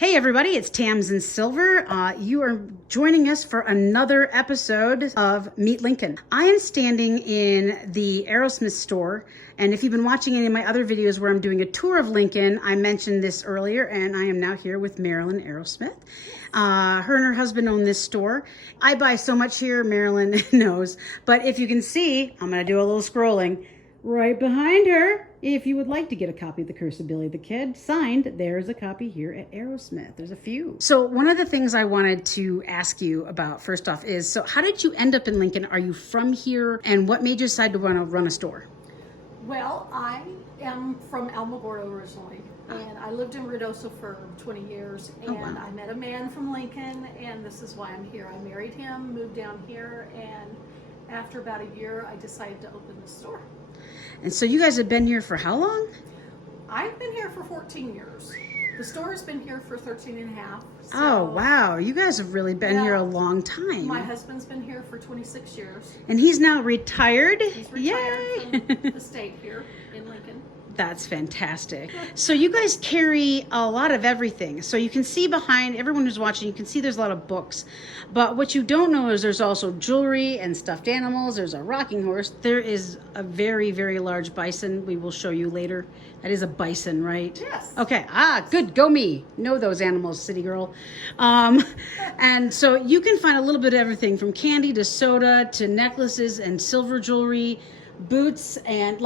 Hey everybody, it's Tams and Silver. You are joining us for another episode of Meet Lincoln. I am standing in the Arrowsmith store, and if you've been watching any of my other videos where I'm doing a tour of Lincoln, I mentioned this earlier, and I am now here with Marilyn Arrowsmith. Her and her husband own this store. I buy so much here, Marilyn knows, but if you can see, I'm gonna do a little scrolling. Right behind her, if you would like to get a copy of The Curse of Billy the Kid signed, there's a copy here at Arrowsmith. There's a few. So one of the things I wanted to ask you about first off is, so how did you end up in Lincoln? Are you from here? And what made you decide to run a store? Well, I am from Alamogordo originally, and I lived in Ruidoso for 20 years, and I met a man from Lincoln, and this is why I'm here. I married him, moved down here, and after about a year, I decided to open the store. And so you guys have been here for how long? I've been here for 14 years. The store has been here for 13 and a half. So oh, wow. You guys have really been here a long time. My husband's been here for 26 years. And he's now retired? He's retired from the state here in Lincoln. That's fantastic. So you guys carry a lot of everything. So you can see behind, everyone who's watching, you can see there's a lot of books. But what you don't know is there's also jewelry and stuffed animals. There's a rocking horse. There is a very, very large bison we will show you later. That is a bison, right? Yes. Okay. Good. Go me. Know those animals, city girl. And so you can find a little bit of everything from candy to soda to necklaces and silver jewelry, boots, and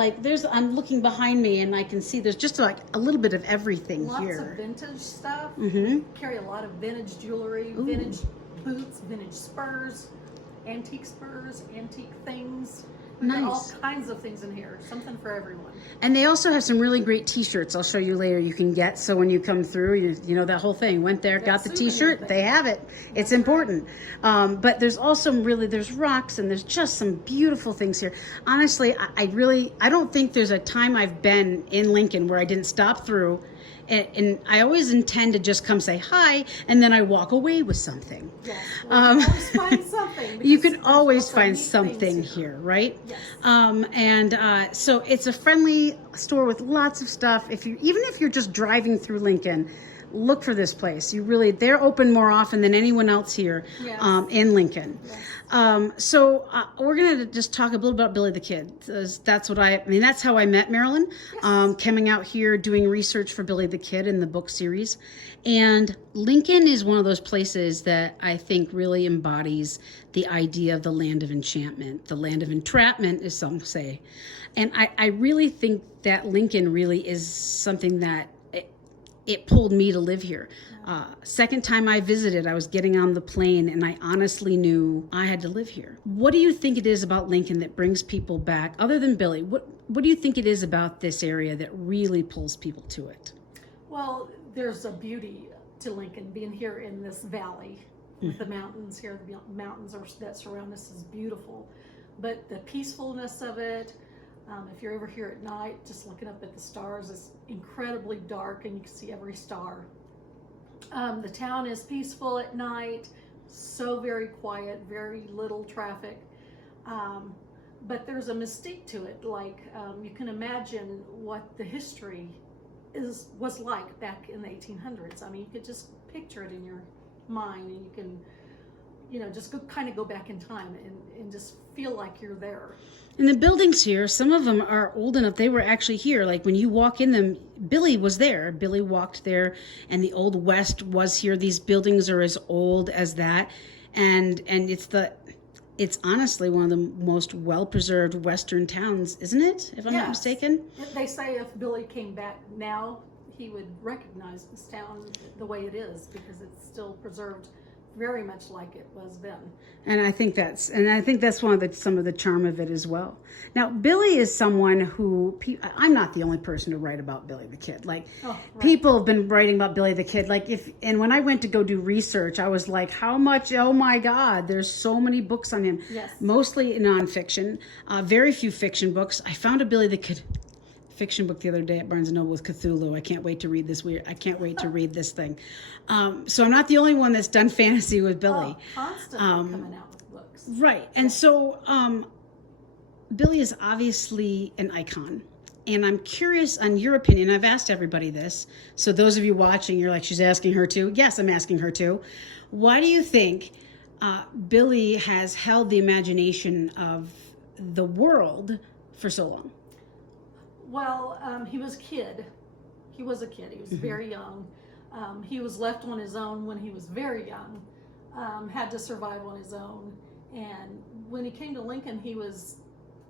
I'm looking behind me and I can see there's just like a little bit of everything here. Lots of vintage stuff. Carry a lot of vintage jewelry, vintage boots, vintage spurs, antique things. We've got all kinds of things in here, something for everyone. And they also have some really great t-shirts I'll show you later you can get, so when you come through, you know that whole thing, went there, got the t-shirt, they have it. It's important. But there's also there's rocks and there's just some beautiful things here. Honestly, I don't think there's a time I've been in Lincoln where I didn't stop through. And I always intend to just come say hi, and then I walk away with something. Yes, well, you can always find something. You can always find something here, right? Yes. So it's a friendly store with lots of stuff. Even if you're just driving through Lincoln, look for this place. They're open more often than anyone else here in Lincoln. Yes. So we're gonna just talk a little about Billy the Kid. That's how I met Marilyn. Yes. Coming out here doing research for Billy the Kid in the book series. And Lincoln is one of those places that I think really embodies the idea of the land of enchantment, the land of entrapment, as some say. And I really think that Lincoln really is something that it pulled me to live here. Second time I visited, I was getting on the plane and I honestly knew I had to live here. What do you think it is about Lincoln that brings people back, other than Billy? What do you think it is about this area that really pulls people to it? Well, there's a beauty to Lincoln, being here in this valley with the mountains here. The mountains that surround us is beautiful. But the peacefulness of it, if you're ever here at night, just looking up at the stars, it's incredibly dark and you can see every star. The town is peaceful at night, so very quiet, very little traffic. But there's a mystique to it, you can imagine what the history was like back in the 1800s. I mean, you could just picture it in your mind, and you can just go back in time and just feel like you're there. And the buildings here, some of them are old enough, they were actually here. Like when you walk in them, Billy was there. Billy walked there, and the Old West was here. These buildings are as old as that. And it's honestly one of the most well-preserved Western towns, isn't it? If I'm not mistaken. They say if Billy came back now, he would recognize this town the way it is, because it's still preserved very much like it was then. And I think that's some of the charm of it as well. Now, Billy is someone who I'm not the only person to write about Billy the Kid. People have been writing about Billy the Kid. When I went to go do research, I was like, how much? Oh my God, there's so many books on him. Yes. Mostly nonfiction, very few fiction books. I found a Billy the Kid fiction book the other day at Barnes & Noble with Cthulhu. I can't wait to read this thing. So I'm not the only one that's done fantasy with Billy. Constantly coming out with books. Right. And so Billy is obviously an icon. And I'm curious on your opinion. I've asked everybody this. So those of you watching, you're like, she's asking her too. Yes, I'm asking her too. Why do you think Billy has held the imagination of the world for so long? Well, he was a kid. He was a kid. He was very young. He was left on his own when he was very young. Had to survive on his own. And when he came to Lincoln, he was,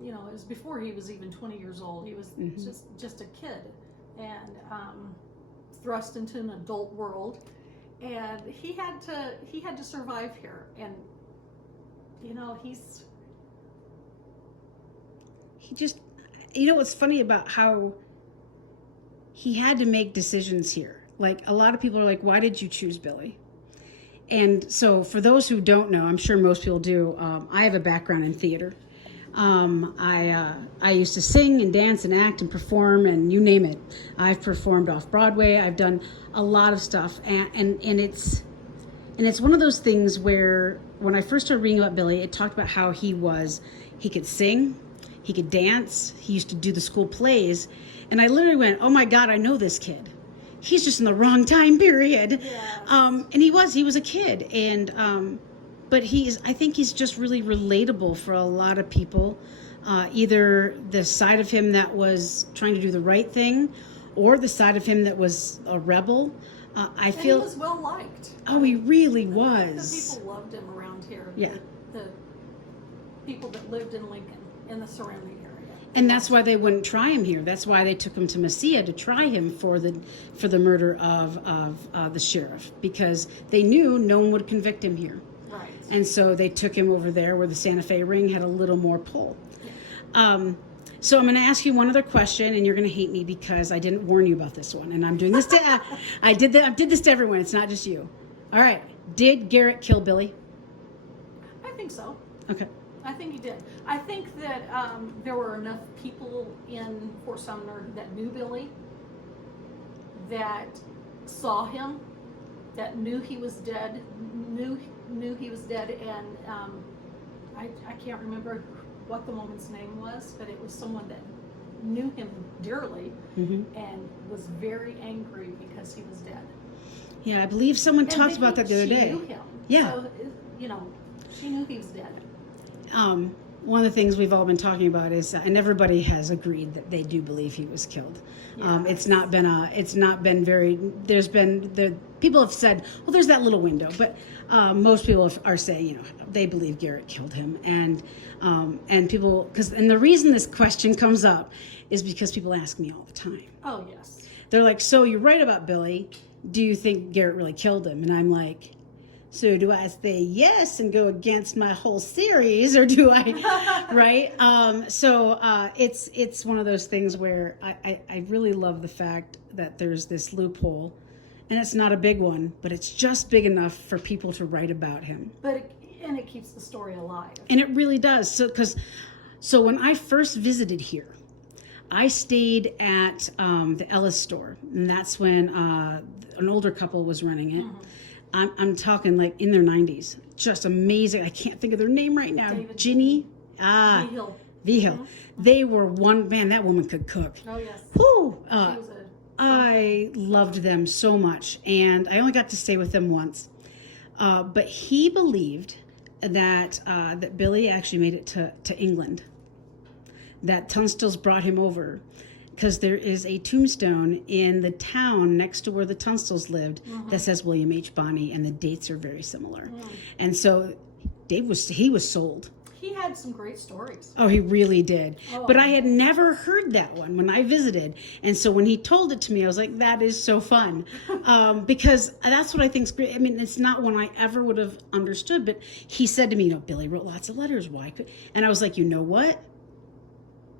it was before he was even 20 years old. He was just a kid, and thrust into an adult world. And he had to survive here. And he just, what's funny about how he had to make decisions here. Like, a lot of people are like, why did you choose Billy? And so for those who don't know, I'm sure most people do, I have a background in theater. I used to sing and dance and act and perform, and you name it. I've performed off Broadway. I've done a lot of stuff, and it's one of those things where when I first started reading about Billy, it talked about how he could sing, he could dance, he used to do the school plays, and I literally went, oh my God, I know this kid. He's just in the wrong time period. Yes. And he was a kid, and but I think he's just really relatable for a lot of people, either the side of him that was trying to do the right thing, or the side of him that was a rebel. I feel he was well liked. Oh, he really was. The people loved him around here. Yeah. The people that lived in Lincoln and the surrounding area. And that's why they wouldn't try him here. That's why they took him to Mesilla to try him for the murder of the sheriff, because they knew no one would convict him here. Right. And so they took him over there where the Santa Fe ring had a little more pull. Yeah. So I'm going to ask you one other question, and you're going to hate me because I didn't warn you about this one. And I'm doing this to I did this to everyone. It's not just you. All right. Did Garrett kill Billy? I think so. Okay. I think he did. I think that there were enough people in Fort Sumner that knew Billy, that saw him, that knew he was dead, knew he was dead, and I can't remember what the woman's name was, but it was someone that knew him dearly and was very angry because he was dead. Yeah, I believe someone talked about that the other day. She knew him. Yeah. So, she knew he was dead. One of the things we've all been talking about is, and everybody has agreed that they do believe he was killed. Yes. It's not been very, people have said, well, there's that little window, but most people are saying, they believe Garrett killed him. And people, and the reason this question comes up is because people ask me all the time. Oh, yes. They're like, so you're right about Billy. Do you think Garrett really killed him? And I'm like, so do I say yes and go against my whole series, or do I, right? It's one of those things where I really love the fact that there's this loophole, and it's not a big one, but it's just big enough for people to write about him. And it keeps the story alive. And it really does. So when I first visited here, I stayed at the Ellis store, and that's when an older couple was running it. Mm-hmm. I'm talking like in their 90s. Just amazing. I can't think of their name right now. Ginny? Vigil. Mm-hmm. They were one, man, that woman could cook. Oh, yes. Whew. I loved them so much, and I only got to stay with them once. But he believed that Billy actually made it to England. That Tunstall's brought him over, because there is a tombstone in the town next to where the Tunstalls lived that says William H. Bonney, and the dates are very similar. And so he was sold. He had some great stories. Oh, he really did. But I had never heard that one when I visited. And so when he told it to me, I was like, that is so fun. Because that's what I think is great. I mean, it's not one I ever would have understood, but he said to me, Billy wrote lots of letters. Why could? And I was like, you know what?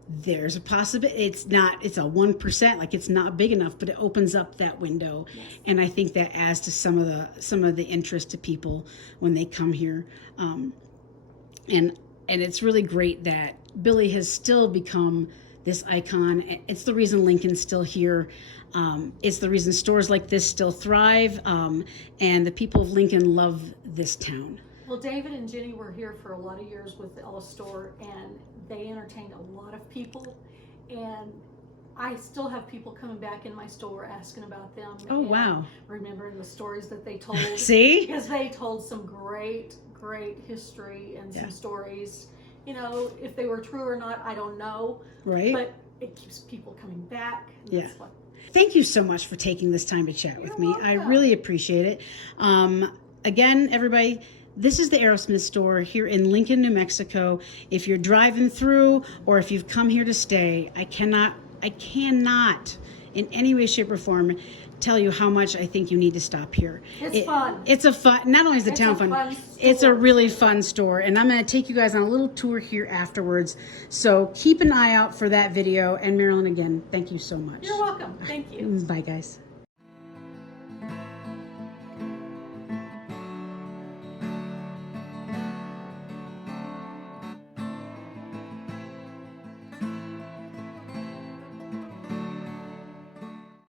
There's a possibility. It's a 1%, like it's not big enough, but it opens up that window. Yes. And I think that adds to some of the interest to people when they come here. And it's really great that Billy has still become this icon. It's the reason Lincoln's still here. It's the reason stores like this still thrive. And the people of Lincoln love this town. Well, David and Jenny were here for a lot of years with the Ellis store, and they entertained a lot of people. And I still have people coming back in my store asking about them. Oh, and wow. remembering the stories that they told. See? Because they told some great history and some stories. You know, if they were true or not, I don't know. Right. But it keeps people coming back. Yeah. Thank you so much for taking this time to chat with me. I really appreciate it. Again, everybody, this is the Arrowsmith store here in Lincoln, New Mexico. If you're driving through or if you've come here to stay, I cannot in any way, shape, or form tell you how much I think you need to stop here. It's fun. It's a fun, not only is the town fun, it's a really fun store. And I'm going to take you guys on a little tour here afterwards. So keep an eye out for that video. And Marilyn, again, thank you so much. You're welcome. Thank you. Bye, guys.